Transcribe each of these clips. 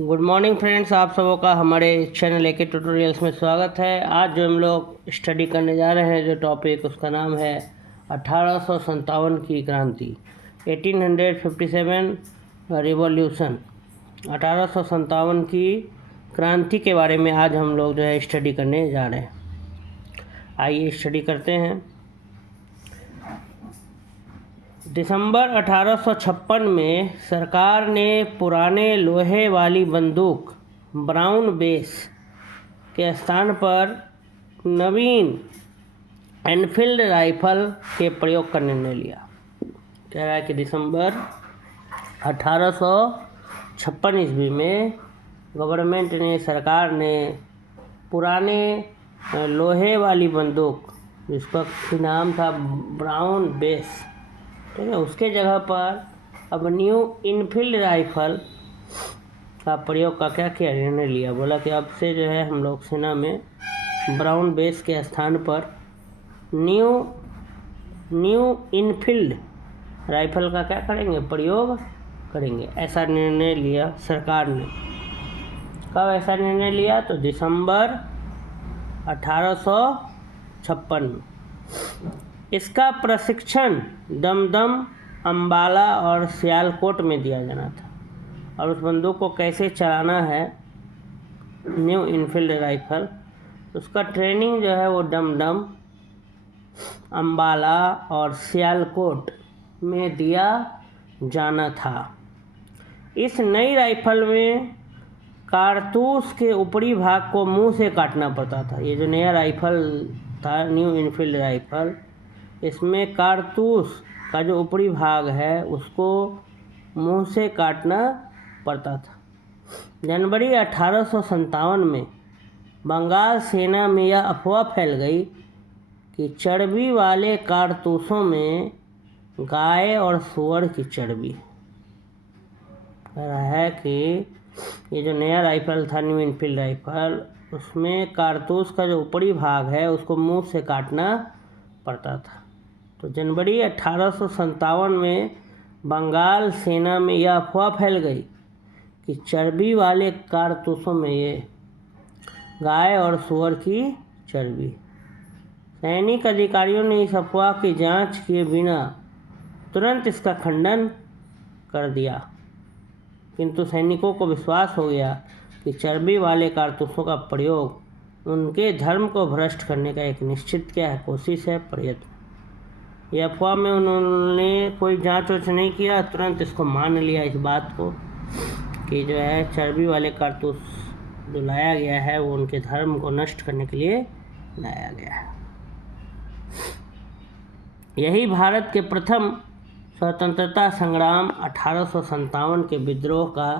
Good morning friends, आप सबों का हमारे चैनल एके ट्यूटोरियल्स में स्वागत है। आज जो हम लोग स्टडी करने जा रहे हैं, जो टॉपिक उसका नाम है 1857 की क्रांति, 1857 रिवॉल्यूशन। 1857 की क्रांति के बारे में आज हम लोग जो है स्टडी करने जा रहे हैं। आइए स्टडी करते हैं। दिसंबर 1856 में सरकार ने पुराने लोहे वाली बंदूक ब्राउन बेस के स्थान पर नवीन एनफील्ड राइफल के प्रयोग का निर्णय लिया। कह रहा है कि दिसंबर 1856 ईस्वी में गवर्नमेंट ने, सरकार ने पुराने लोहे वाली बंदूक, जिसका नाम था ब्राउन बेस, ठीक है, उसके जगह पर अब न्यू इनफील्ड राइफल का प्रयोग का क्या किया, निर्णय लिया। बोला कि अब से जो है हम लोग सेना में ब्राउन बेस के स्थान पर न्यू इनफील्ड राइफल का क्या करेंगे, प्रयोग करेंगे। ऐसा निर्णय लिया सरकार ने। कब ऐसा निर्णय लिया? तो दिसंबर 1856 में। इसका प्रशिक्षण दमदम, अम्बाला और सियालकोट में दिया जाना था। और उस बंदूक को कैसे चलाना है, न्यू इनफील्ड राइफल, उसका ट्रेनिंग जो है वो दमदम, अम्बाला और सियालकोट में दिया जाना था। इस नई राइफल में कारतूस के ऊपरी भाग को मुंह से काटना पड़ता था। ये जो नया राइफल था, न्यू इनफील्ड राइफल, इसमें कारतूस का जो ऊपरी भाग है उसको मुंह से काटना पड़ता था। जनवरी 1857 में बंगाल सेना में यह अफवाह फैल गई कि चर्बी वाले कारतूसों में गाय और सूअर की चर्बी। कह रहा है कि ये जो नया राइफल था, न्यू इनफील्ड राइफल, उसमें कारतूस का जो ऊपरी भाग है उसको मुंह से काटना पड़ता था। तो जनवरी 1857 में बंगाल सेना में यह अफवाह फैल गई कि चर्बी वाले कारतूसों में ये गाय और सूअर की चर्बी। सैनिक अधिकारियों ने इस अफवाह की जांच किए बिना तुरंत इसका खंडन कर दिया, किंतु सैनिकों को विश्वास हो गया कि चर्बी वाले कारतूसों का प्रयोग उनके धर्म को भ्रष्ट करने का एक निश्चित क्या है, कोशिश है, प्रयत्न। यह अफवाह में उन्होंने कोई जांच वाच नहीं किया, तुरंत इसको मान लिया, इस बात को कि जो है चर्बी वाले कारतूस जो लाया गया है वो उनके धर्म को नष्ट करने के लिए लाया गया है। यही भारत के प्रथम स्वतंत्रता संग्राम 1857 के विद्रोह का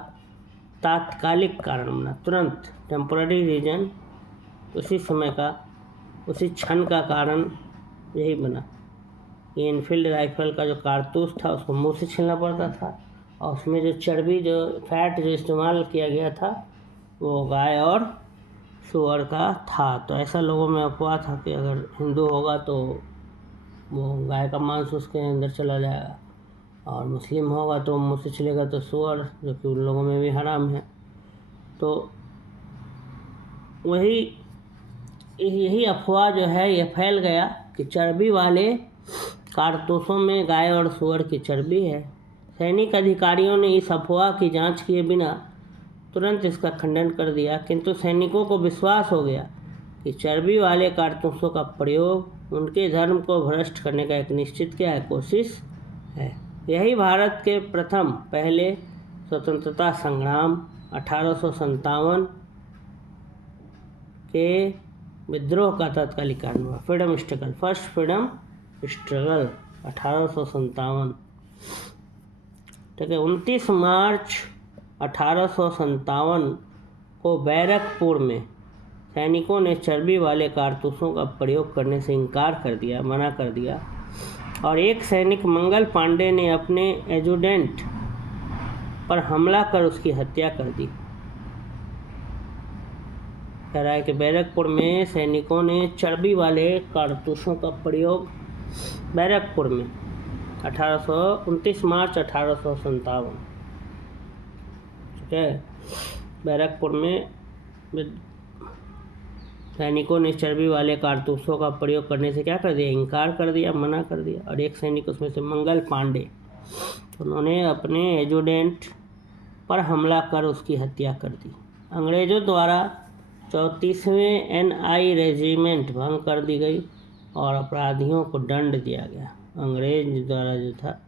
तात्कालिक कारण बना। तुरंत, टेम्पररी रीजन, उसी समय का, उसी क्षण का कारण यही बना। ये इनफील्ड राइफल का जो कारतूस था उसको मुंह से छीलना पड़ता था, और उसमें जो चर्बी, जो फैट जो इस्तेमाल किया गया था वो गाय और सूअर का था। तो ऐसा लोगों में अफवाह था कि अगर हिंदू होगा तो वो गाय का मांस उसके अंदर चला जाएगा, और मुस्लिम होगा तो मुंह से छिलेगा तो सूअर, जो कि उन लोगों में भी हराम है। तो यही अफवाह जो है ये फैल गया कि चर्बी वाले कारतूसों में गाय और सूअर की चर्बी है। सैनिक अधिकारियों ने इस अफवाह की जांच किए बिना तुरंत इसका खंडन कर दिया, किंतु सैनिकों को विश्वास हो गया कि चर्बी वाले कारतूसों का प्रयोग उनके धर्म को भ्रष्ट करने का एक निश्चित क्या है, कोशिश है। यही भारत के पहले स्वतंत्रता संग्राम 1857 के विद्रोह का तात्कालिक कारण हुआ। Freedom struggle, first freedom struggle 1857, ठीक है। 29 मार्च 1857 को बैरकपुर में सैनिकों ने चर्बी वाले कारतूसों का प्रयोग करने से इनकार कर दिया, मना कर दिया, और एक सैनिक मंगल पांडे ने अपने एजुडेंट पर हमला कर उसकी हत्या कर दी। कह रहा है कि बैरकपुर में सैनिकों ने चर्बी वाले कारतूसों का प्रयोग बैरकपुर में 29 मार्च 1857, ठीक है। बैरकपुर में सैनिकों ने चर्बी वाले कारतूसों का प्रयोग करने से क्या कर दिया, इनकार कर दिया, मना कर दिया। और एक सैनिक उसमें से मंगल पांडे, उन्होंने अपने एजुडेंट पर हमला कर उसकी हत्या कर दी। अंग्रेज़ों द्वारा 34वें NI रेजिमेंट भंग कर दी गई और अपराधियों को दंड दिया गया। अंग्रेज द्वारा जो था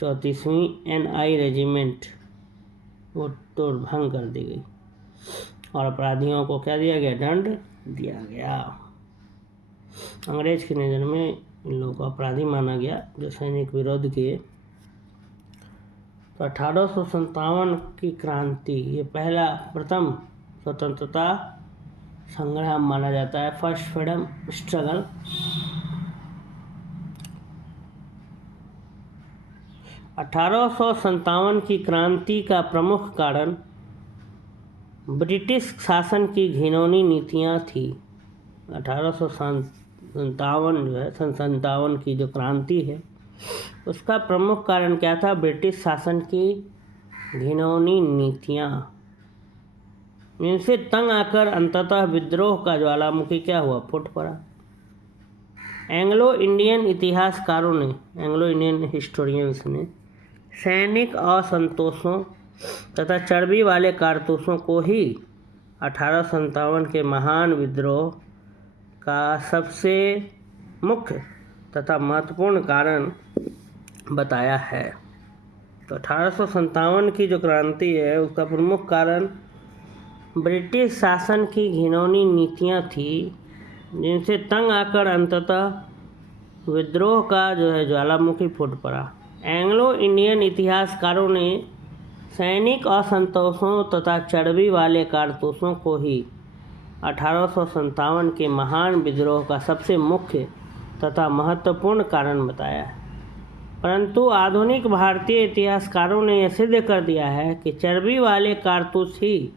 34वीं NI रेजिमेंट वो तो भंग कर दी गई और अपराधियों को क्या दिया गया, दंड दिया गया। अंग्रेज की नज़र में इन लोगों को अपराधी माना गया जो सैनिक विरोध किए। तो 1857 की क्रांति ये प्रथम स्वतंत्रता संग्राम माना जाता है, फर्स्ट फ्रीडम स्ट्रगल। 1857 की क्रांति का प्रमुख कारण ब्रिटिश शासन की घिनौनी नीतियां थी। 1857 जो है 57 की जो क्रांति है उसका प्रमुख कारण क्या था, ब्रिटिश शासन की घिनौनी नीतियां। इनसे तंग आकर अंततः विद्रोह का ज्वालामुखी क्या हुआ, फूट पड़ा। एंग्लो इंडियन इतिहासकारों ने, एंग्लो इंडियन हिस्टोरियंस ने सैनिक असंतोषों तथा चर्बी वाले कारतूसों को ही 1857 के महान विद्रोह का सबसे मुख्य तथा महत्वपूर्ण कारण बताया है। तो 1857 की जो क्रांति है उसका प्रमुख कारण ब्रिटिश शासन की घिनौनी नीतियां थी, जिनसे तंग आकर अंततः विद्रोह का जो है ज्वालामुखी फूट पड़ा। एंग्लो इंडियन इतिहासकारों ने सैनिक असंतोषों तथा चर्बी वाले कारतूसों को ही 1857 के महान विद्रोह का सबसे मुख्य तथा महत्वपूर्ण कारण बताया है। परंतु आधुनिक भारतीय इतिहासकारों ने यह सिद्ध कर दिया है कि चर्बी वाले कारतूस ही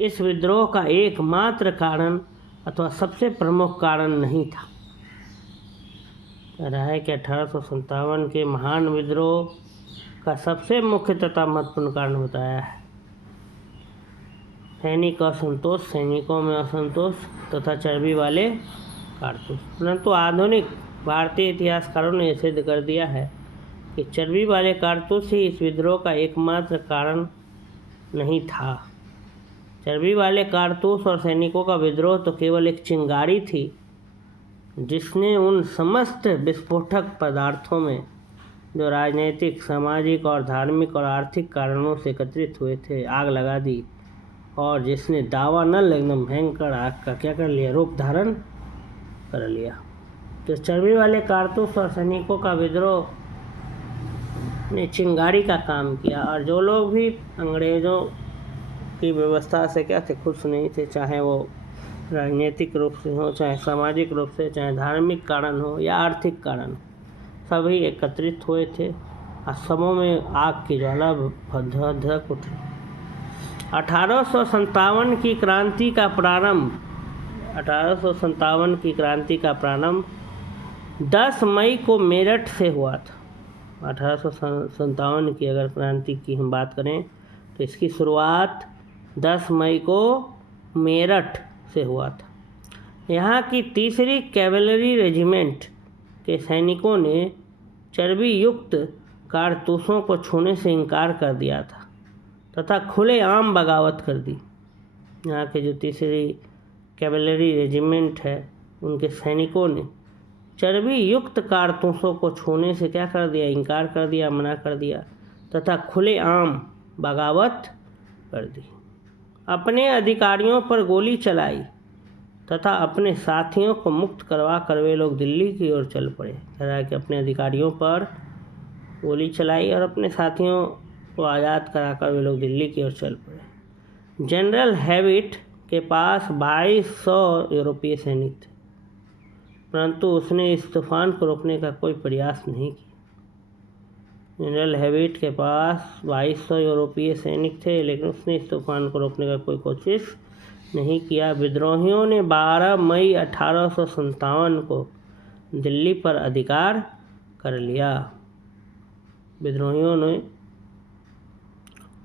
इस विद्रोह का एकमात्र कारण अथवा सबसे प्रमुख कारण नहीं था। कह रहा है कि 1857 के महान विद्रोह का सबसे मुख्य तथा महत्वपूर्ण कारण बताया है सैनिक असंतोष, सैनिकों में असंतोष तथा चर्बी वाले कारतूस। परंतु आधुनिक भारतीय इतिहासकारों ने सिद्ध कर दिया है कि चर्बी वाले कारतूस ही इस विद्रोह का एकमात्र कारण नहीं था। चर्बी वाले कारतूस और सैनिकों का विद्रोह तो केवल एक चिंगारी थी जिसने उन समस्त विस्फोटक पदार्थों में जो राजनीतिक, सामाजिक और धार्मिक और आर्थिक कारणों से एकत्रित हुए थे आग लगा दी और जिसने दावानल एकदम भयंकर आग का क्या कर लिया, रूप धारण कर लिया। तो चर्बी वाले कारतूस और सैनिकों का विद्रोह ने चिंगारी का काम किया और जो लोग भी अंग्रेज़ों की व्यवस्था से क्या थे, खुश नहीं थे, चाहे वो राजनीतिक रूप से हो, चाहे सामाजिक रूप से, चाहे धार्मिक कारण हो या आर्थिक कारण, सभी एकत्रित हुए थे और सबों में आग की ज्वाला धधक उठी। 1857 की क्रांति का प्रारंभ 10 मई को मेरठ से हुआ था। 1857 की अगर क्रांति की हम बात करें तो इसकी शुरुआत 10 मई को मेरठ से हुआ था। यहाँ की 3री कैवेलरी रेजिमेंट के सैनिकों ने चर्बी युक्त कारतूसों को छूने से इनकार कर दिया था तथा खुलेआम बगावत कर दी। यहाँ के जो 3री कैवेलरी रेजिमेंट है उनके सैनिकों ने चर्बी युक्त कारतूसों को छूने से क्या कर दिया, इनकार कर दिया, मना कर दिया तथा खुलेआम बगावत कर दी। अपने अधिकारियों पर गोली चलाई तथा अपने साथियों को मुक्त करवा कर वे लोग दिल्ली की ओर चल पड़े। कह रहा है कि अपने अधिकारियों पर गोली चलाई और अपने साथियों को आज़ाद कराकर वे लोग दिल्ली की ओर चल पड़े। जनरल हैविट के पास 2200 यूरोपीय सैनिक थे, परंतु उसने इस तूफान को रोकने का कोई प्रयास नहीं किया। जनरल हैविट के पास 2200 यूरोपीय सैनिक थे, लेकिन उसने इस तूफान को रोकने का कोई कोशिश नहीं किया। विद्रोहियों ने 12 मई 1857 को दिल्ली पर अधिकार कर लिया। विद्रोहियों ने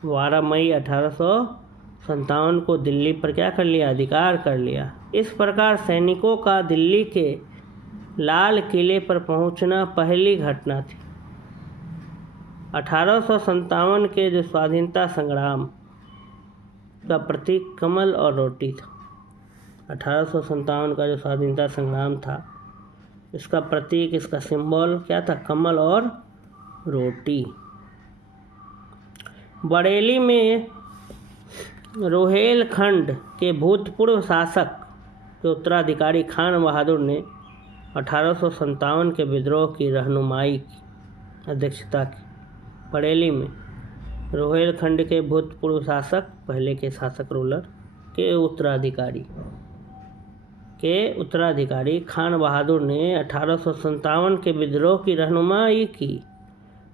12 मई 1857 को दिल्ली पर क्या कर लिया, अधिकार कर लिया। इस प्रकार सैनिकों का दिल्ली के लाल किले पर पहुंचना पहली घटना थी। 1857 के जो स्वाधीनता संग्राम का प्रतीक कमल और रोटी था। 1857 का जो स्वाधीनता संग्राम था, इसका प्रतीक, इसका सिंबल क्या था, कमल और रोटी। बरेली में रोहेलखंड के भूतपूर्व शासक के उत्तराधिकारी खान बहादुर ने 1857 के विद्रोह की रहनुमाई की, अध्यक्षता की। बरेली में रोहेलखंड के भूतपूर्व शासक, पहले के शासक रूलर के उत्तराधिकारी खान बहादुर ने 1857 के विद्रोह की रहनुमाई की।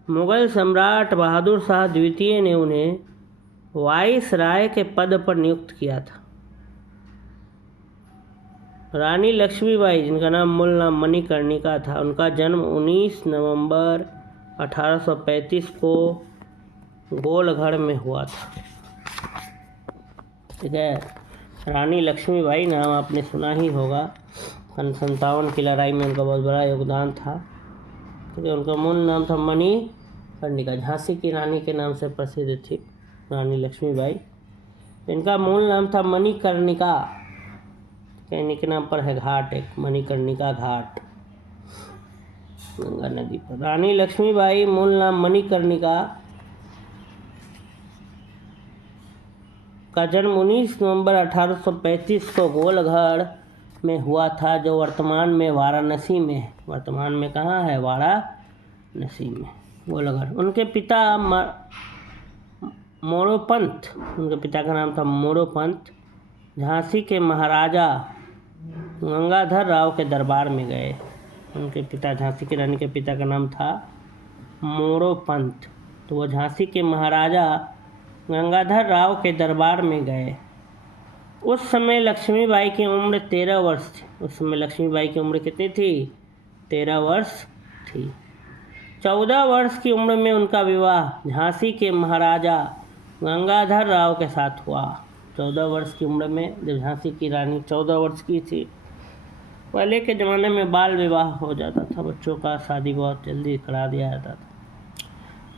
मुगल सम्राट बहादुर शाह द्वितीय ने उन्हें वाइसराय के पद पर नियुक्त किया था। रानी लक्ष्मीबाई, जिनका नाम मूल नाम मणिकर्णिका था, उनका जन्म 19 नवंबर 1835 को गोलगढ़ में हुआ था। ठीक है, रानी लक्ष्मीबाई नाम आपने सुना ही होगा। 57 की लड़ाई में उनका बहुत बड़ा योगदान था। ठीक है, उनका मूल नाम था मणिकर्णिका। झांसी की रानी के नाम से प्रसिद्ध थी रानी लक्ष्मीबाई। इनका मूल नाम था मणिकर्णिका। इन्हीं के नाम पर है घाट, एक मणिकर्णिका घाट गंगा नदी पर। रानी लक्ष्मीबाई मूल नाम मणिकर्णिका का जन्म 19 नवंबर 1835 को गोलगढ़ में हुआ था, जो वर्तमान में वाराणसी में है। वर्तमान में कहाँ है, वाराणसी में, गोलगढ़। उनके पिता मोरोपंत, उनके पिता का नाम था मोरोपंत, झांसी के महाराजा गंगाधर राव के दरबार में गए। उनके पिता, झांसी की रानी के पिता का नाम था मोरोपंत, तो वो झांसी के महाराजा गंगाधर राव के दरबार में गए। उस समय लक्ष्मीबाई की उम्र 13 वर्ष थी। उस समय लक्ष्मीबाई की उम्र कितनी थी, 13 वर्ष थी। 14 वर्ष की उम्र में उनका विवाह झांसी के महाराजा गंगाधर राव के साथ हुआ। 14 वर्ष की उम्र में, जब झांसी की रानी 14 वर्ष की थी, पहले के ज़माने में बाल विवाह हो जाता था, बच्चों का शादी बहुत जल्दी करा दिया जाता था।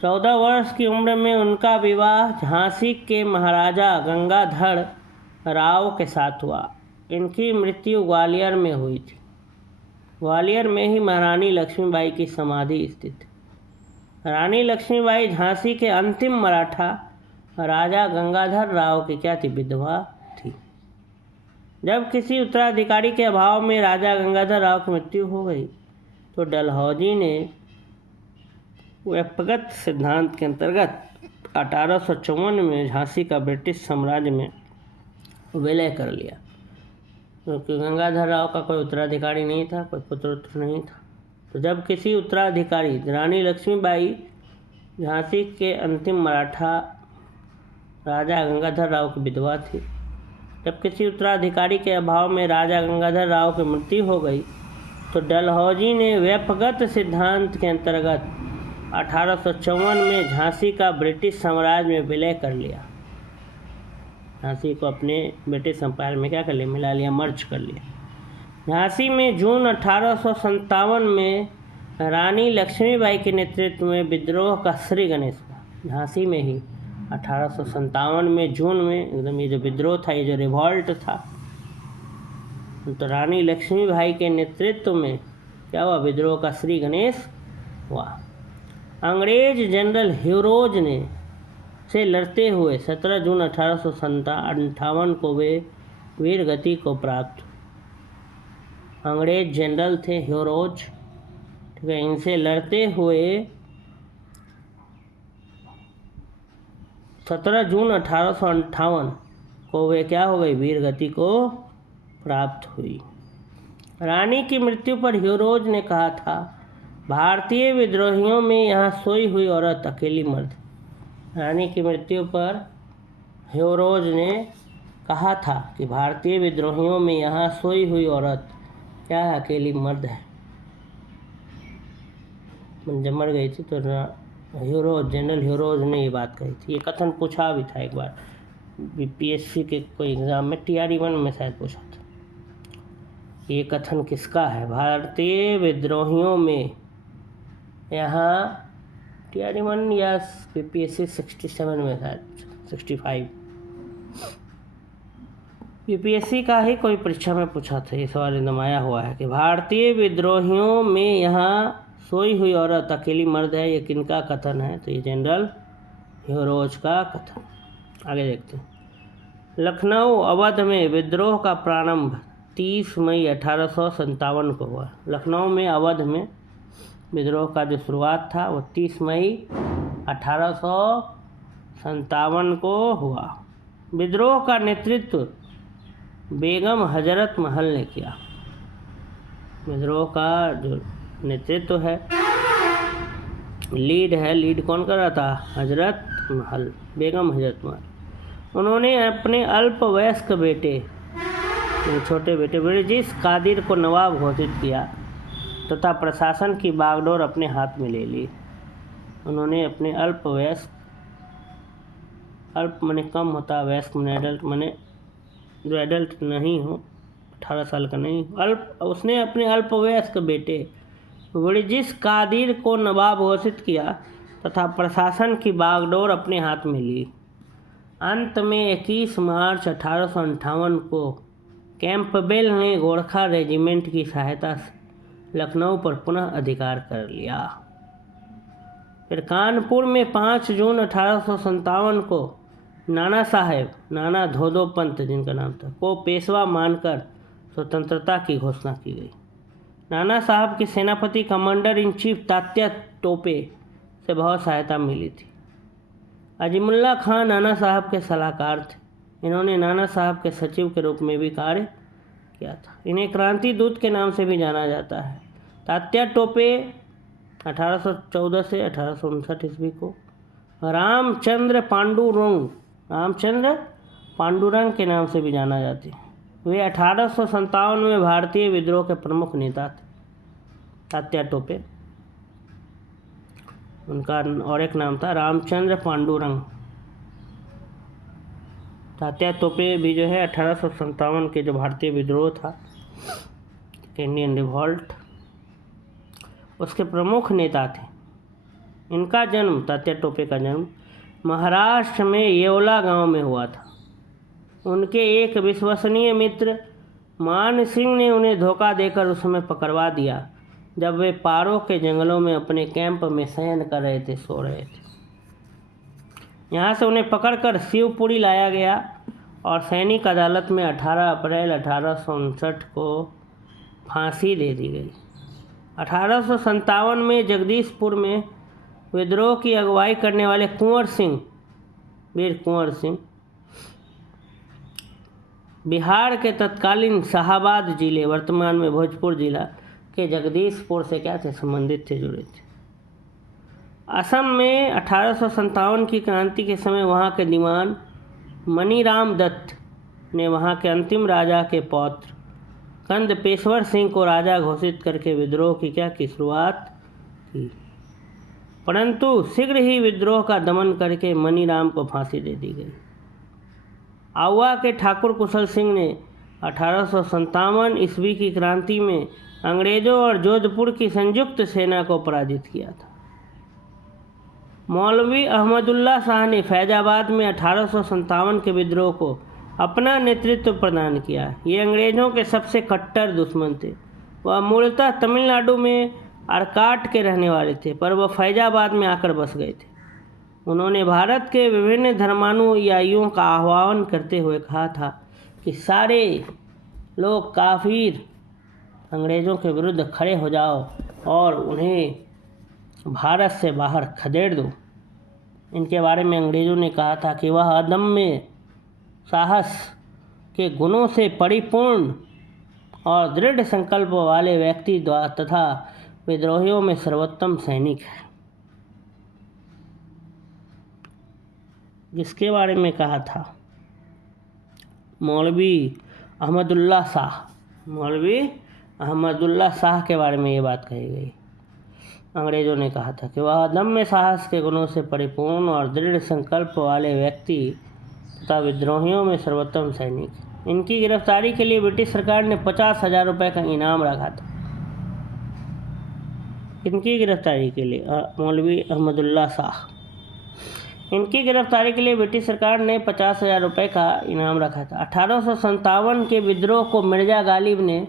14 वर्ष की उम्र में उनका विवाह झांसी के महाराजा गंगाधर राव के साथ हुआ। इनकी मृत्यु ग्वालियर में हुई थी। ग्वालियर में ही महारानी लक्ष्मीबाई की समाधि स्थित है। रानी लक्ष्मीबाई झांसी के अंतिम मराठा राजा गंगाधर राव की क्या थी, विधवा थी। जब किसी उत्तराधिकारी के अभाव में राजा गंगाधर राव की मृत्यु हो गई, तो डलहौजी ने व्यक्तिगत सिद्धांत के अंतर्गत 1854 में झांसी का ब्रिटिश साम्राज्य में विलय कर लिया, क्योंकि गंगाधर राव का कोई उत्तराधिकारी नहीं था, कोई पुत्र नहीं था। तो जब किसी उत्तराधिकारी, रानी लक्ष्मीबाई झांसी के अंतिम मराठा राजा गंगाधर राव की विधवा थी, जब किसी उत्तराधिकारी के अभाव में राजा गंगाधर राव की मृत्यु हो गई, तो डलहौजी ने व्यक्तिगत सिद्धांत के अंतर्गत 1854 में झांसी का ब्रिटिश साम्राज्य में विलय कर लिया। झांसी को अपने ब्रिटिश एम्पायर में क्या कर लिया, मिला लिया, मर्ज कर लिया। झांसी में जून 1857 में रानी लक्ष्मीबाई के नेतृत्व में विद्रोह का श्री गणेश हुआ। झांसी में ही 1857 में जून में एकदम ये जो विद्रोह था, ये जो रिवॉल्ट था, तो रानी लक्ष्मीबाई के नेतृत्व में क्या हुआ, विद्रोह का श्री गणेश हुआ। अंग्रेज जनरल ह्यूरोज ने से लड़ते हुए 17 जून 1858 को वे वीर गति को प्राप्त। अंग्रेज जनरल थे ह्यूरोज, ठीक है, इनसे लड़ते हुए 17 जून 1858 को वे क्या हो गई, वीर गति को प्राप्त हुई। रानी की मृत्यु पर ह्यूरोज ने कहा था, भारतीय विद्रोहियों में यहाँ सोई हुई औरत अकेली मर्द। रानी की मृत्यु पर ह्यूरोज ने कहा था कि भारतीय विद्रोहियों में यहाँ सोई हुई औरत क्या है, अकेली मर्द है। जब मर गई थी तो ह्यूरोज, जनरल ह्यूरोज ने ये बात कही थी। ये कथन पूछा भी था एक बार बीपीएससी के कोई एग्ज़ाम में, TRE-1 में शायद पूछा था। ये कथन किसका है? भारतीय विद्रोहियों में यहाँ TRE-1 या बीपीएससी 67 में शायद 65 बीपीएससी का ही कोई परीक्षा में पूछा था। ये सवाल एकदम आया हुआ है कि भारतीय विद्रोहियों में यहाँ सोई हुई औरत अकेली मर्द है, ये किनका कथन है? तो ये जनरल ह्यूरोज का कथन। आगे देखते हैं। लखनऊ अवध में विद्रोह का प्रारंभ 30 मई 1857 को हुआ। लखनऊ में अवध में विद्रोह का जो शुरुआत था वो 30 मई 1857 को हुआ। विद्रोह का नेतृत्व बेगम हजरत महल ने किया। विद्रोह का जो नेतृत्व है, लीड कौन कर रहा था? हजरत महल, बेगम हजरत महल। उन्होंने अपने अल्पवयस्क बेटे, छोटे बेटे ब्रिटिश कादिर को नवाब घोषित किया तथा प्रशासन की बागडोर अपने हाथ में ले ली। उन्होंने अपने अल्पवयस्क, अल्प माने कम होता, वयस्क माने एडल्ट, माने जो एडल्ट नहीं हो, 18 साल का नहीं, उसने अपने अल्पवयस्क बेटे ब्रिटिश कादिर को नवाब घोषित किया तथा प्रशासन की बागडोर अपने हाथ में ली। अंत में 21 मार्च 1858 को कैंपबेल ने गोरखा रेजिमेंट की सहायता से लखनऊ पर पुनः अधिकार कर लिया। फिर कानपुर में 5 जून 1857 को नाना साहेब, नाना धोदो पंत जिनका नाम था, को पेशवा मानकर स्वतंत्रता की घोषणा की गई। नाना साहब के सेनापति commander in chief Tatya Tope से बहुत सहायता मिली थी। अजीमुल्ला खान नाना साहब के सलाहकार थे। इन्होंने नाना साहब के सचिव के रूप में भी कार्य किया था। इन्हें क्रांति दूत के नाम से भी जाना जाता है। तात्या टोपे 1814 से 1859 ईस्वी को रामचंद्र पांडुरंग के नाम से भी जाना जाते हैं। वे 1857 में भारतीय विद्रोह के प्रमुख नेता थे। तात्या टोपे, उनका और एक नाम था रामचंद्र पांडुरंग। तात्या टोपे भी जो है 1857 के जो भारतीय विद्रोह था, इंडियन रिवॉल्ट, उसके प्रमुख नेता थे। इनका जन्म, तात्या टोपे का जन्म महाराष्ट्र में येवला गांव में हुआ था। उनके एक विश्वसनीय मित्र मान सिंह ने उन्हें धोखा देकर उस समय पकड़वा दिया जब वे पारो के जंगलों में अपने कैंप में शयन कर रहे थे, सो रहे थे। यहाँ से उन्हें पकड़कर शिवपुरी लाया गया और सैनिक अदालत में 18 अप्रैल 1859 को फांसी दे दी गई। 1857 में जगदीशपुर में विद्रोह की अगुवाई करने वाले वीर कुंवर सिंह बिहार के तत्कालीन शाहाबाद जिले, वर्तमान में भोजपुर जिला के जगदीशपुर से क्या थे? संबंधित थे, जुड़े थे। असम में 1857 की क्रांति के समय वहाँ के दीवान मनीराम दत्त ने वहाँ के अंतिम राजा के पौत्र कंद पेशवर सिंह को राजा घोषित करके विद्रोह की शुरुआत की, परंतु शीघ्र ही विद्रोह का दमन करके मनीराम को फांसी दे दी गई। आउवा के ठाकुर कुशल सिंह ने 1857 ईस्वी की क्रांति में अंग्रेजों और जोधपुर की संयुक्त सेना को पराजित किया था। मौलवी अहमदुल्ला शाह ने फैजाबाद में 1857 के विद्रोह को अपना नेतृत्व प्रदान किया। ये अंग्रेजों के सबसे कट्टर दुश्मन थे। वह मूलतः तमिलनाडु में आरकाट के रहने वाले थे, पर वह फैजाबाद में आकर बस गए थे। उन्होंने भारत के विभिन्न धर्मानुयायियों का आह्वान करते हुए कहा था कि सारे लोग काफिर अंग्रेज़ों के विरुद्ध खड़े हो जाओ और उन्हें भारत से बाहर खदेड़ दो। इनके बारे में अंग्रेज़ों ने कहा था कि वह अदम्य साहस के गुणों से परिपूर्ण और दृढ़ संकल्प वाले व्यक्ति तथा विद्रोहियों में सर्वोत्तम सैनिक है। जिसके बारे में कहा था मौलवी अहमदुल्ला शाह के बारे में ये बात कही गई। अंग्रेजों ने कहा था कि वह अदम्य साहस के गुणों से परिपूर्ण और दृढ़ संकल्प वाले व्यक्ति तथा विद्रोहियों में सर्वोत्तम सैनिक। इनकी गिरफ्तारी के लिए ब्रिटिश सरकार ने 50,000 रुपये का इनाम रखा था। इनकी गिरफ्तारी के लिए मौलवी अहमदुल्ला शाह, इनकी गिरफ्तारी के लिए ब्रिटिश सरकार ने 50,000 रुपये का इनाम रखा था। 1857 के विद्रोह को मिर्जा गालिब ने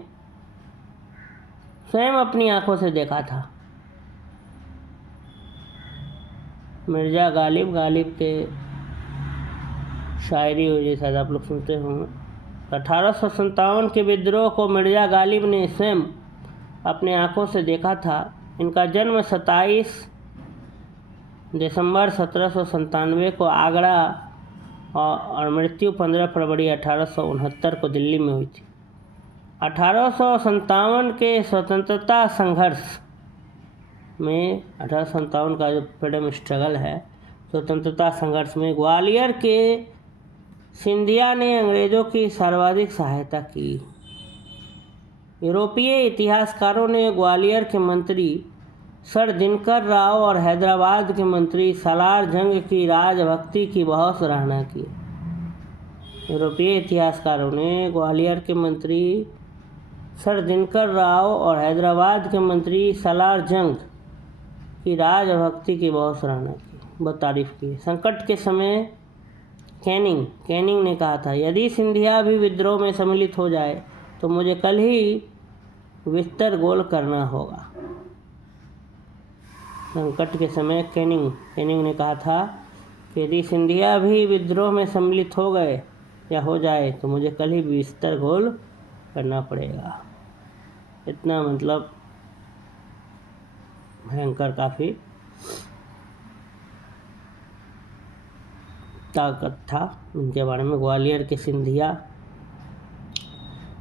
स्वयं अपनी आंखों से देखा था। मिर्जा गालिब, गालिब के शायरी हो जैसा आप लोग सुनते होंगे। 1857 के विद्रोह को मिर्जा गालिब ने स्वयं अपने आंखों से देखा था। इनका जन्म 27 दिसंबर 1797 को आगरा और मृत्यु 15 फरवरी 1869 को दिल्ली में हुई थी। 1857 के स्वतंत्रता संघर्ष में 1857 का जो फ्रीडम स्ट्रगल है, स्वतंत्रता संघर्ष में ग्वालियर के सिंधिया ने अंग्रेज़ों की सर्वाधिक सहायता की। यूरोपीय इतिहासकारों ने ग्वालियर के मंत्री सर दिनकर राव और हैदराबाद के मंत्री सालार जंग की राजभक्ति की बहुत सराहना की। यूरोपीय इतिहासकारों ने ग्वालियर के मंत्री सर दिनकर राव और हैदराबाद के मंत्री सालार जंग की राजभक्ति की बहुत सराहना की, बहुत तारीफ की। संकट के समय कैनिंग ने कहा था, यदि सिंधिया भी विद्रोह में सम्मिलित हो जाए तो मुझे कल ही विस्तर गोल करना होगा। संकट के समय कैनिंग ने कहा था कि यदि सिंधिया भी विद्रोह में सम्मिलित हो गए या हो जाए तो मुझे कल ही बिस्तर गोल करना पड़ेगा। इतना मतलब भयंकर काफ़ी ताकत था उनके बारे में। ग्वालियर के सिंधिया।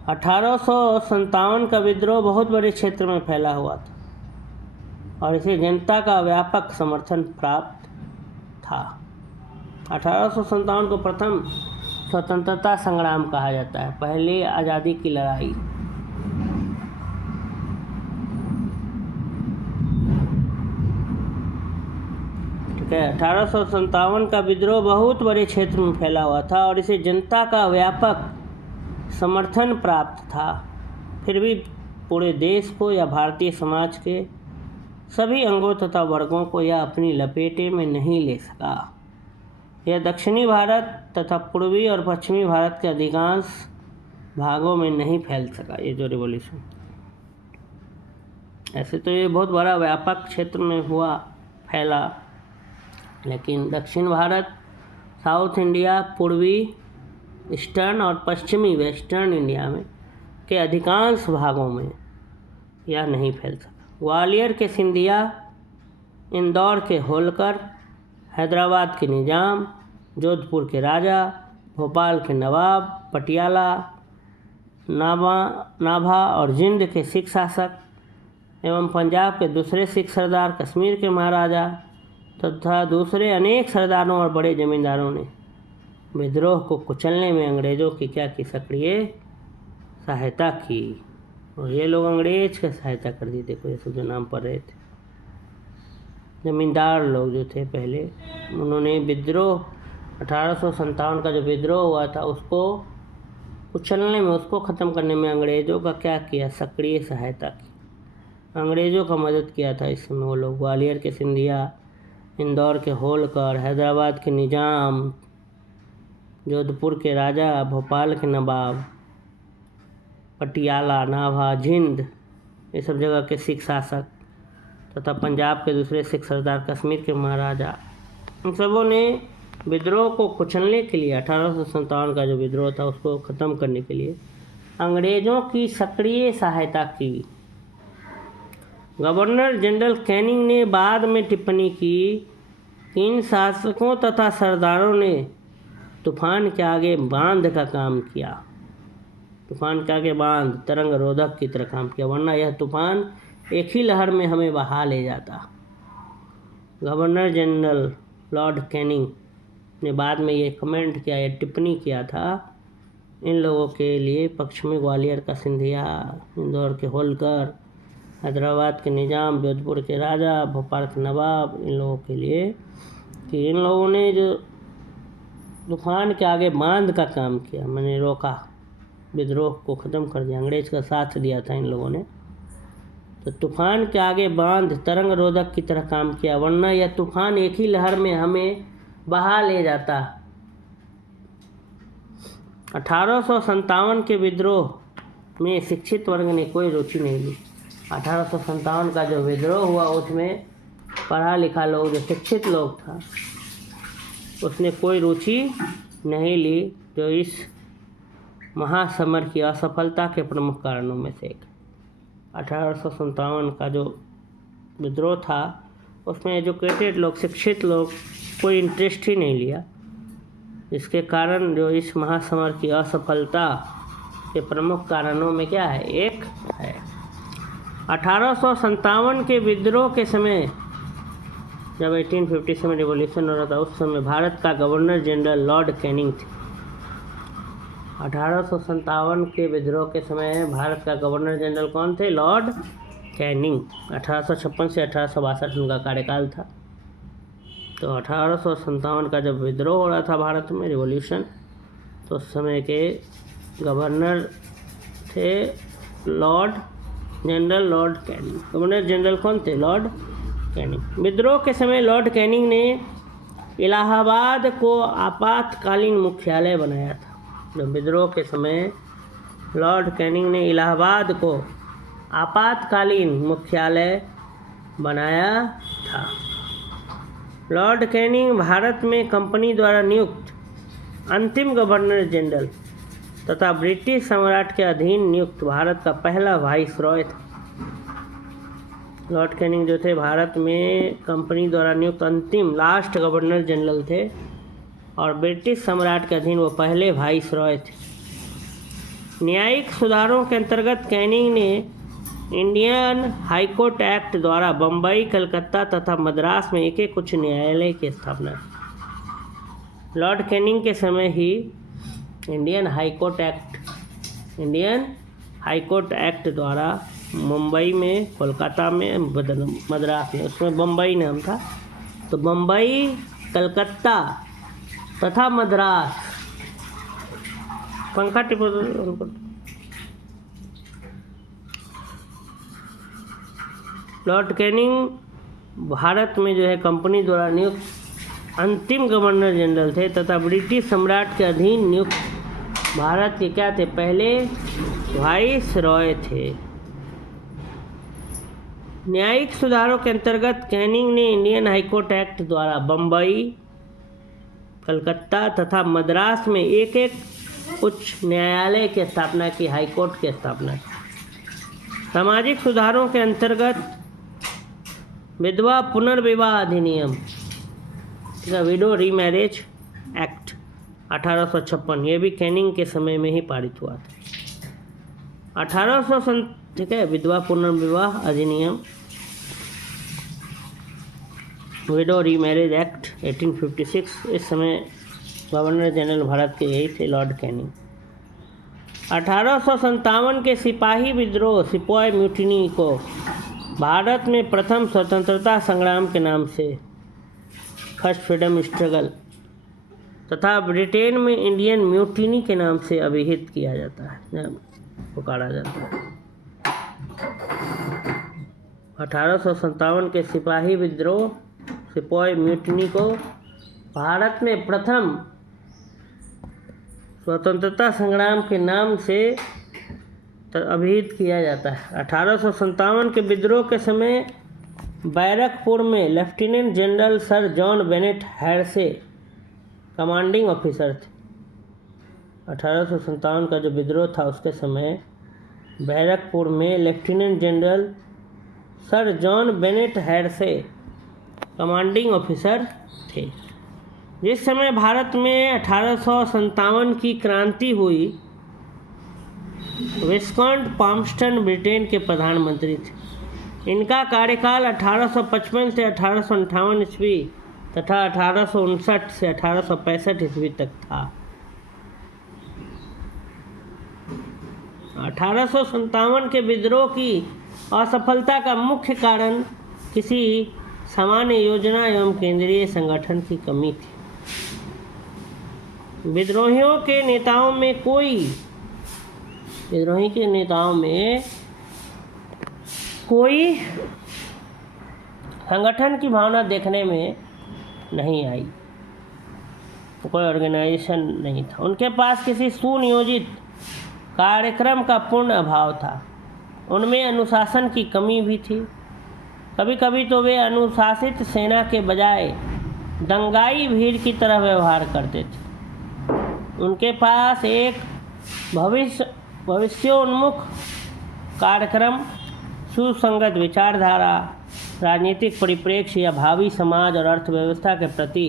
1857 का विद्रोह बहुत बड़े क्षेत्र में फैला हुआ था और इसे जनता का व्यापक समर्थन प्राप्त था। 1857 को प्रथम स्वतंत्रता संग्राम कहा जाता है, पहले आज़ादी की लड़ाई। ठीक है, 1857 का विद्रोह बहुत बड़े क्षेत्र में फैला हुआ था और इसे जनता का व्यापक समर्थन प्राप्त था। फिर भी पूरे देश को या भारतीय समाज के सभी अंगों तथा वर्गों को यह अपनी लपेटे में नहीं ले सका। यह दक्षिणी भारत तथा पूर्वी और पश्चिमी भारत के अधिकांश भागों में नहीं फैल सका। ये जो रिवॉल्यूशन, ऐसे तो ये बहुत बड़ा व्यापक क्षेत्र में हुआ, फैला, लेकिन दक्षिण भारत, साउथ इंडिया, पूर्वी ईस्टर्न और पश्चिमी वेस्टर्न इंडिया में के अधिकांश भागों में यह नहीं फैल सका। ग्वालियर के सिंधिया, इंदौर के होलकर, हैदराबाद के निजाम, जोधपुर के राजा, भोपाल के नवाब, पटियाला, नाभा और जिंद के सिख शासक एवं पंजाब के दूसरे सिख सरदार, कश्मीर के महाराजा तथा दूसरे अनेक सरदारों और बड़े जमींदारों ने विद्रोह को कुचलने में अंग्रेज़ों की क्या की, सक्रिय सहायता की। और ये लोग अंग्रेज की सहायता कर दी। देखो ये सब जो नाम पढ़ रहे थे, जमींदार लोग जो थे पहले, उन्होंने विद्रोह 1857 का जो विद्रोह हुआ था उसको कुचलने में, उसको ख़त्म करने में अंग्रेज़ों का क्या किया, सक्रिय सहायता की। अंग्रेज़ों का मदद किया था इस समय वो लोग। ग्वालियर के सिंधिया, इंदौर के होलकर, हैदराबाद के निजाम, जोधपुर के राजा, भोपाल के नवाब, पटियाला, नाभा, जिंद, ये सब जगह के सिख शासक तथा पंजाब के दूसरे सिख सरदार, कश्मीर के महाराजा, उन सबों ने विद्रोह को कुचलने के लिए, 1857 का जो विद्रोह था उसको ख़त्म करने के लिए अंग्रेज़ों की सक्रिय सहायता की। गवर्नर जनरल कैनिंग ने बाद में टिप्पणी की कि इन शासकों तथा सरदारों ने तूफान के आगे बांध का काम किया। तूफान के आगे बांध, तरंग रोधक की तरह काम किया, वरना यह तूफान एक ही लहर में हमें बहा ले जाता। गवर्नर जनरल लॉर्ड कैनिंग ने बाद में ये कमेंट किया, ये टिप्पणी किया था इन लोगों के लिए पक्ष में, ग्वालियर का सिंधिया, इंदौर के होलकर, हैदराबाद के निज़ाम, जोधपुर के राजा, भोपाल के नवाब, इन लोगों के लिए कि इन लोगों ने जो तूफान के आगे बांध का काम किया, मैंने रोका, विद्रोह को ख़त्म कर दिया, अंग्रेज का साथ दिया था इन लोगों ने। तो तूफान के आगे बांध तरंग रोधक की तरह काम किया, वरना यह तूफान एक ही लहर में हमें बहा ले जाता। 1857 के विद्रोह में शिक्षित वर्ग ने कोई रुचि नहीं ली। 1857 का जो विद्रोह हुआ उसमें पढ़ा लिखा लोग, जो शिक्षित लोग था, उसने कोई रुचि नहीं ली, जो इस महासमर की असफलता के प्रमुख कारणों में से एक। 1857 का जो विद्रोह था उसमें एजुकेटेड लोग, शिक्षित लोग कोई इंटरेस्ट ही नहीं लिया, इसके कारण जो इस महासमर की असफलता के प्रमुख कारणों में क्या है, एक है। 1857 के विद्रोह के समय, जब 1857 रिवॉल्यूशन हो रहा था, उस समय भारत का गवर्नर जनरल लॉर्ड कैनिंग थे। 1857 के विद्रोह के समय भारत का गवर्नर जनरल कौन थे? Lord Canning. 1856 से 1862 उनका कार्यकाल था। तो 1857 का जब विद्रोह हो रहा था भारत में, रिवॉल्यूशन, तो उस समय के गवर्नर थे Lord general Lord Canning. Governor general कौन थे? Lord Canning. विद्रोह के समय लॉर्ड कैनिंग ने इलाहाबाद को आपातकालीन मुख्यालय बनाया था। जब विद्रोह के समय लॉर्ड कैनिंग ने इलाहाबाद को आपातकालीन मुख्यालय बनाया था। लॉर्ड कैनिंग भारत में कंपनी द्वारा नियुक्त अंतिम गवर्नर जनरल तथा ब्रिटिश सम्राट के अधीन नियुक्त भारत का पहला वाइसरॉय था। लॉर्ड कैनिंग जो थे भारत में कंपनी द्वारा नियुक्त अंतिम लास्ट गवर्नर जनरल थे और ब्रिटिश सम्राट के अधीन वो पहले वाइसरॉय थे। न्यायिक सुधारों के अंतर्गत कैनिंग ने इंडियन हाईकोर्ट एक्ट द्वारा बम्बई, कलकत्ता तथा मद्रास में एक एक उच्च न्यायालय की स्थापना की। लॉर्ड कैनिंग के समय ही इंडियन हाईकोर्ट एक्ट द्वारा मुंबई में, कोलकाता में, मद्रास में, उसमें बम्बई नाम था, तो बम्बई, कलकत्ता तथा मद्रास, पंखा टिपो। लॉर्ड कैनिंग भारत में जो है कंपनी द्वारा नियुक्त अंतिम गवर्नर जनरल थे तथा ब्रिटिश सम्राट के अधीन नियुक्त भारत के क्या थे? पहले वाइसरॉय थे। न्यायिक सुधारों के अंतर्गत कैनिंग ने इंडियन हाईकोर्ट एक्ट द्वारा बम्बई, कलकत्ता तथा मद्रास में एक एक उच्च न्यायालय की स्थापना की, हाईकोर्ट की स्थापना की। सामाजिक सुधारों के अंतर्गत विधवा पुनर्विवाह अधिनियम, विडो रीमैरिज एक्ट 1856, ये भी कैनिंग के समय में ही पारित हुआ था। 1800, ठीक है, विधवा पुनर्विवाह अधिनियम, विडो रीमैरिज एक्ट 1856, इस समय गवर्नर जनरल भारत के यही थे, लॉर्ड कैनिंग। 1857 के सिपाही विद्रोह, सिपॉय म्यूटिनी को भारत में प्रथम स्वतंत्रता संग्राम के नाम से, फर्स्ट फ्रीडम स्ट्रगल, तथा ब्रिटेन में इंडियन म्यूटिनी के नाम से अभिहित किया जाता है, पुकारा जाता है। 1857 के सिपाही विद्रोह, सिपॉय म्यूटिनी को भारत में प्रथम स्वतंत्रता संग्राम के नाम से अभिहित किया जाता है। 1857 के विद्रोह के समय बैरकपुर में lieutenant general sir John Bennet Hearsey commanding officer थे। 1857 का जो विद्रोह था उसके समय बैरकपुर में lieutenant general sir John Bennet Hearsey commanding officer थे। जिस समय भारत में 1857 की क्रांति हुई, विस्कॉन्ट पाम्स्टन ब्रिटेन के प्रधानमंत्री थे। इनका कार्यकाल 1855 से 1858 ईस्वी तथा 1859 से 1865 ईस्वी तक था। 1857 के विद्रोह की असफलता का मुख्य कारण किसी सामान्य योजना एवं केंद्रीय संगठन की कमी थी। विद्रोही के नेताओं में कोई संगठन की भावना देखने में नहीं आई, कोई ऑर्गेनाइजेशन नहीं था। उनके पास किसी सुनियोजित कार्यक्रम का पूर्ण अभाव था। उनमें अनुशासन की कमी भी थी। कभी कभी तो वे अनुशासित सेना के बजाय दंगाई भीड़ की तरह व्यवहार करते थे। उनके पास एक भविष्योन्मुख कार्यक्रम, सुसंगत विचारधारा, राजनीतिक परिप्रेक्ष्य या भावी समाज और अर्थव्यवस्था के प्रति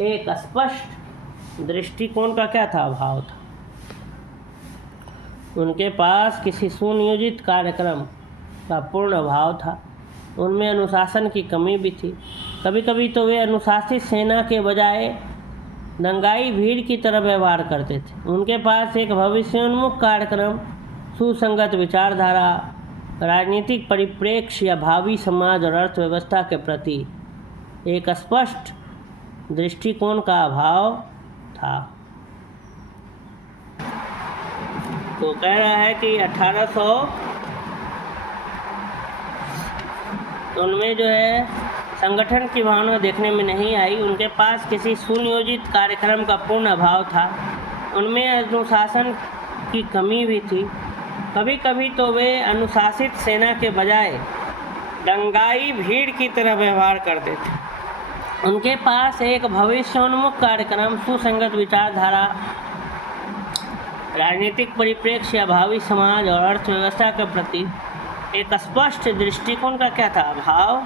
एक स्पष्ट दृष्टिकोण का क्या था? अभाव था। उनके पास किसी सुनियोजित कार्यक्रम का पूर्ण अभाव था। उनमें अनुशासन की कमी भी थी। कभी कभी तो वे अनुशासित सेना के बजाय दंगाई भीड़ की तरह व्यवहार करते थे। उनके पास एक भविष्योन्मुख कार्यक्रम, सुसंगत विचारधारा, राजनीतिक परिप्रेक्ष्य या भावी समाज और अर्थव्यवस्था के प्रति एक स्पष्ट दृष्टिकोण का अभाव था। तो कह रहा है कि 1800 उनमें जो है संगठन की भावना देखने में नहीं आई। उनके पास किसी सुनियोजित कार्यक्रम का पूर्ण अभाव था। उनमें अनुशासन की कमी भी थी। कभी कभी तो वे अनुशासित सेना के बजाय दंगाई भीड़ की तरह व्यवहार करते थे। उनके पास एक भविष्योन्मुख कार्यक्रम, सुसंगत विचारधारा, राजनीतिक परिप्रेक्ष्य या भावी समाज और अर्थव्यवस्था के प्रति एक स्पष्ट दृष्टिकोण का क्या था? अभाव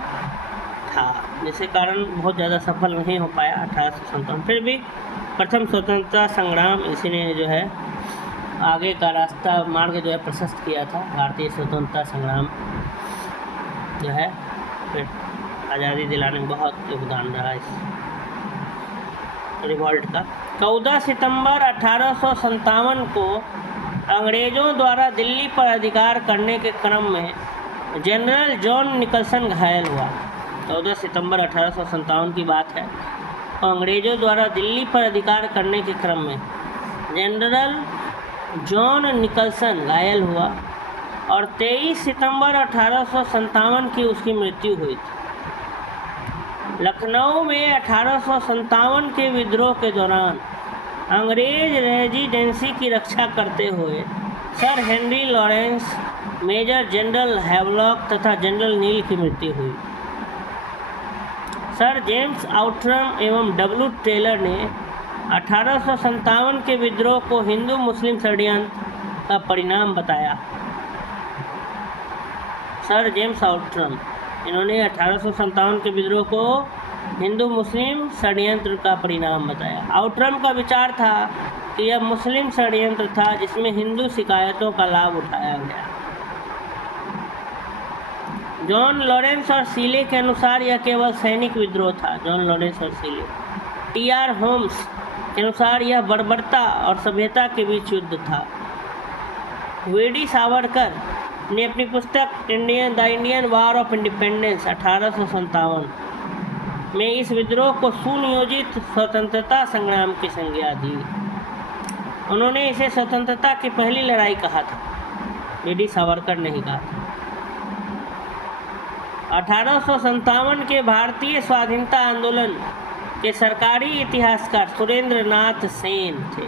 था, जिसके कारण बहुत ज़्यादा सफल नहीं हो पाया 1857। फिर भी प्रथम स्वतंत्रता संग्राम इसी ने जो है आगे का मार्ग जो है प्रशस्त किया था। भारतीय स्वतंत्रता संग्राम जो है फिर आज़ादी दिलाने में बहुत योगदान रहा इस रिवॉल्ट का। 14 सितंबर 1857 को अंग्रेज़ों द्वारा दिल्ली पर अधिकार करने के क्रम में जनरल जॉन निकलसन घायल हुआ। 14 सितंबर 1857 की बात है। अंग्रेज़ों द्वारा दिल्ली पर अधिकार करने के क्रम में जनरल जॉन निकलसन घायल हुआ और 23 सितंबर 1857 की उसकी मृत्यु हुई थी। लखनऊ में 1857 के विद्रोह के दौरान अंग्रेज रेजिडेंसी की रक्षा करते हुए sir Henry Lawrence, major general Havelock तथा जनरल नील की मृत्यु हुई। सर जेम्स आउट्रम एवं डब्ल्यू टेलर ने 1857 के विद्रोह को हिंदू मुस्लिम षड्यंत्र का परिणाम बताया। सर जेम्स आउट्रम, इन्होंने 1857 के विद्रोह को हिंदू मुस्लिम षड्यंत्र का परिणाम बताया। आउट्रम का विचार था कि यह मुस्लिम षड्यंत्र था जिसमें हिंदू शिकायतों का लाभ उठाया गया। जॉन लॉरेंस और सीले के अनुसार यह केवल सैनिक विद्रोह था। जॉन लॉरेंस और सीले। टी.आर. होम्स के अनुसार यह बर्बरता और सभ्यता के बीच युद्ध था। वी.डी. सावरकर ने अपनी पुस्तक the Indian war of independence 1857 में इस विद्रोह को सुनियोजित स्वतंत्रता संग्राम की संज्ञा दी। उन्होंने इसे स्वतंत्रता की पहली लड़ाई कहा था। वी.डी. सावरकर ने ही कहा था। 1857 के भारतीय स्वाधीनता आंदोलन के सरकारी इतिहासकार सुरेंद्र नाथ सेन थे,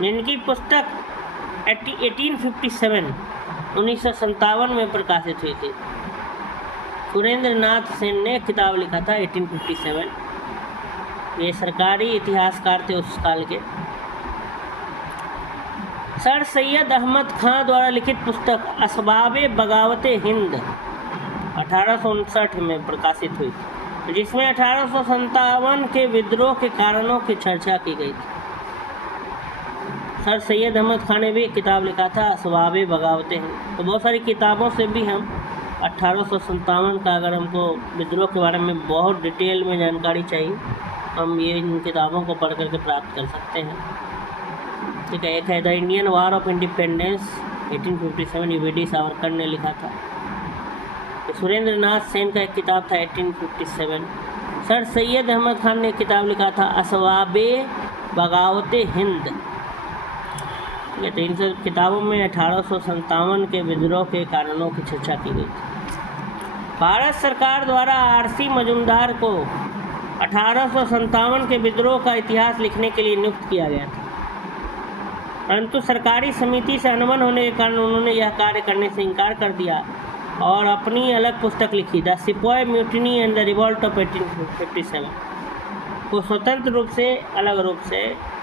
जिनकी पुस्तक 1957 में प्रकाशित हुई थी। सुरेंद्र नाथ सेन ने किताब लिखा था 1857। ये सरकारी इतिहासकार थे उस काल के। सर सैयद अहमद खां द्वारा लिखित पुस्तक असबाबे बगावते हिंद 1859 में प्रकाशित हुई थी, जिसमें 1857 के विद्रोह के कारणों की चर्चा की गई थी। सर सैयद अहमद खान ने भी एक किताब लिखा था असबाबे बगावते हिंद। तो बहुत सारी किताबों से भी हम 1857 का, अगर हमको विद्रोह के बारे में बहुत डिटेल में जानकारी चाहिए, हम ये इन किताबों को पढ़ करके प्राप्त कर सकते हैं। ठीक है, एक है the Indian war of independence 1857 UVD Savarkar ने लिखा था। सुरेंद्र नाथ सेन का एक किताब था 1857। सर सैयद अहमद खान ने एक किताब लिखा था असवाबे बगावत हिंद। तो इन सब किताबों में 1857 के विद्रोह के कारणों की चर्चा की गई थी। भारत सरकार द्वारा आरसी मजूमदार को 1857 के विद्रोह का इतिहास लिखने के लिए नियुक्त किया गया था, परंतु सरकारी समिति से अनबन होने के कारण उन्होंने यह कार्य करने से इनकार कर दिया और अपनी अलग पुस्तक लिखी द सिपाही mutiny and the revolt of 1857 को स्वतंत्र रूप से अलग रूप से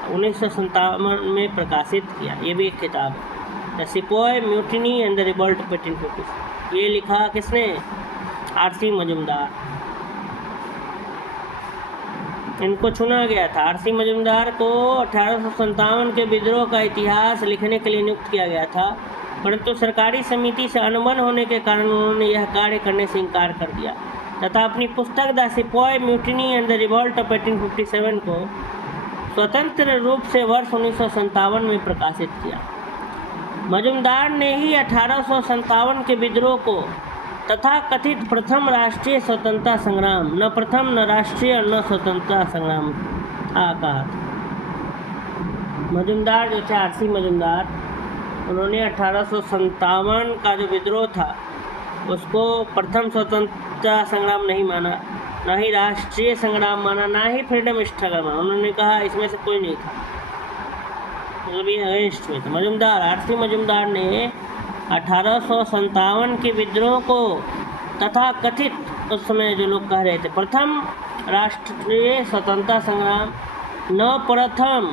1957 में प्रकाशित किया। ये भी एक किताब है, द सिपाही mutiny and the revolt of 1857। ये लिखा किसने? आरसी मजूमदार। इनको चुना गया था। आरसी मजूमदार को 1857 के विद्रोह का इतिहास लिखने के लिए नियुक्त किया गया था, परंतु सरकारी समिति से अनबन होने के कारण उन्होंने यह कार्य करने से इनकार कर दिया तथा अपनी पुस्तक द सिपाही mutiny and the revolt of 1857 को स्वतंत्र रूप से वर्ष 1957 में प्रकाशित किया। मजूमदार ने ही 1857 के विद्रोह को तथा कथित प्रथम राष्ट्रीय स्वतंत्रता संग्राम, न प्रथम न राष्ट्रीय और न स्वतंत्रता संग्राम कहा था। मजूमदार जो थे आरसी मजूमदार, उन्होंने 1857 का जो विद्रोह था उसको प्रथम स्वतंत्रता संग्राम नहीं माना, ना ही राष्ट्रीय संग्राम माना, ना ही फ्रीडम स्ट्रगल माना। उन्होंने कहा इसमें से कोई नहीं था, मतलब ये अगेंस्ट में था। मजूमदार, आरसी मजूमदार ने 1857 के विद्रोह को तथा कथित, उस समय जो लोग कह रहे थे प्रथम राष्ट्रीय स्वतंत्रता संग्राम, न प्रथम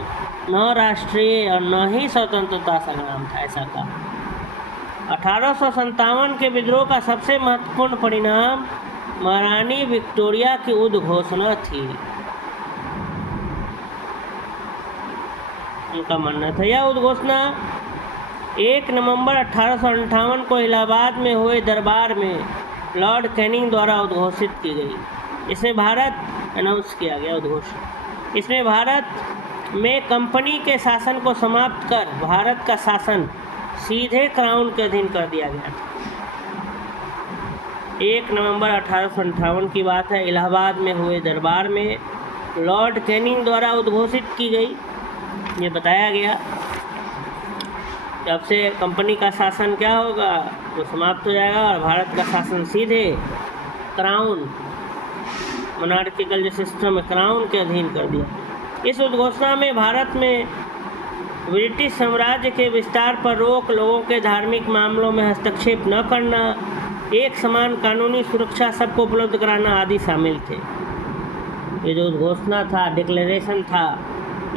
न राष्ट्रीय और न ही स्वतंत्रता संग्राम था, ऐसा कहा। 1857 के विद्रोह का सबसे महत्वपूर्ण परिणाम महारानी विक्टोरिया की उद्घोषणा थी। उनका मानना था यह उद्घोषणा 1 नवंबर 1858 को इलाहाबाद में हुए दरबार में लॉर्ड कैनिंग द्वारा उद्घोषित की गई। इसमें भारत अनाउंस किया गया उद्घोषणा। इसमें भारत में कंपनी के शासन को समाप्त कर भारत का शासन सीधे क्राउन के अधीन कर दिया गया। 1 नवंबर 1858 की बात है। इलाहाबाद में हुए दरबार में लॉर्ड कैनिंग द्वारा उद्घोषित की गई। ये बताया गया जब से कंपनी का शासन क्या होगा, वो समाप्त हो जाएगा और भारत का शासन सीधे क्राउन, मोनार्किकल जो सिस्टम है, क्राउन के अधीन कर दिया। इस उद्घोषणा में भारत में ब्रिटिश साम्राज्य के विस्तार पर रोक, लोगों के धार्मिक मामलों में हस्तक्षेप न करना, एक समान कानूनी सुरक्षा सबको उपलब्ध कराना आदि शामिल थे। ये जो उद्घोषणा था, डिक्लेरेशन था,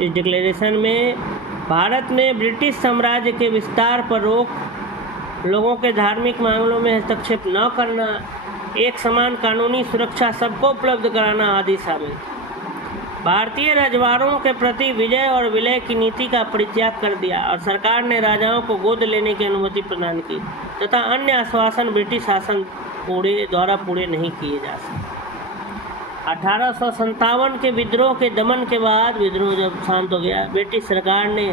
इस डिक्लेरेशन में भारत में ब्रिटिश साम्राज्य के विस्तार पर रोक, लोगों के धार्मिक मामलों में हस्तक्षेप न करना, एक समान कानूनी सुरक्षा सबको उपलब्ध कराना आदि शामिल। भारतीय रजवाड़ों के प्रति विजय और विलय की नीति का परित्याग कर दिया और सरकार ने राजाओं को गोद लेने की अनुमति प्रदान की तथा अन्य आश्वासन ब्रिटिश शासन द्वारा पूरे नहीं किए जा सकते। 1857 के विद्रोह के दमन के बाद, विद्रोह जब शांत हो गया, ब्रिटिश सरकार ने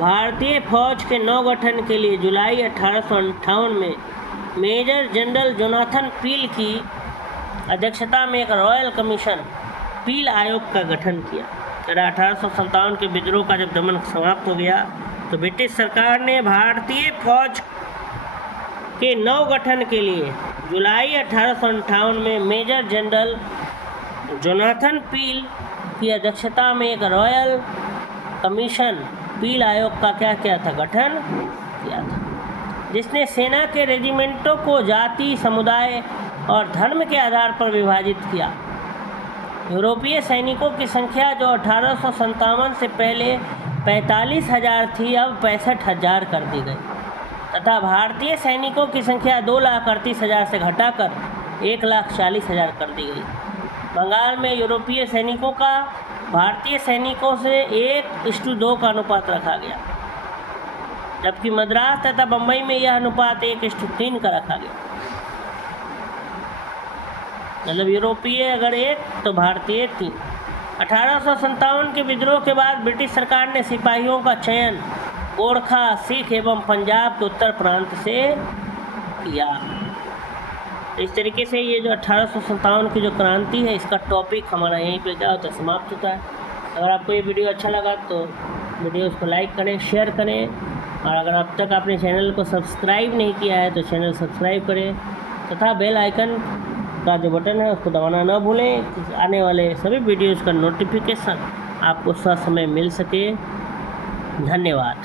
भारतीय फौज के नवगठन के लिए जुलाई 1858 में मेजर जनरल जोनाथन पील की अध्यक्षता में एक रॉयल कमीशन, पील आयोग का गठन किया। 1857 के विद्रोह का जब दमन समाप्त हो गया तो ब्रिटिश सरकार ने भारतीय फौज के नवगठन के लिए जुलाई 1858 में मेजर जनरल जोनाथन पील की अध्यक्षता में एक रॉयल कमीशन, पील आयोग का क्या किया था, गठन किया था, जिसने सेना के रेजिमेंटों को जाति, समुदाय और धर्म के आधार पर विभाजित किया। यूरोपीय सैनिकों की संख्या जो 1857 से पहले 45,000 थी, अब 65,000 कर दी गई तथा भारतीय सैनिकों की संख्या 2,38,000 से घटाकर 1,40,000 कर दी गई। बंगाल में यूरोपीय सैनिकों का भारतीय सैनिकों से 1:2 का अनुपात रखा गया, जबकि मद्रास तथा बम्बई में यह अनुपात 1:3 का रखा गया। मतलब यूरोपीय अगर 1 तो भारतीय 3। 1857 के विद्रोह के बाद ब्रिटिश सरकार ने सिपाहियों का चयन गोरखा, सिख एवं पंजाब के उत्तर प्रांत से किया। इस तरीके से ये जो 1857 की जो क्रांति है, इसका टॉपिक हमारा यहीं पे क्या होता है, समाप्त होता है। अगर आपको ये वीडियो अच्छा लगा तो वीडियो को लाइक करें, शेयर करें, और अगर अब तक आपने चैनल को सब्सक्राइब नहीं किया है तो चैनल सब्सक्राइब करें तथा बेल आइकन का जो बटन है उसको दबाना न भूलें, आने वाले सभी वीडियोज़ का नोटिफिकेशन आपको ससमय मिल सके। धन्यवाद।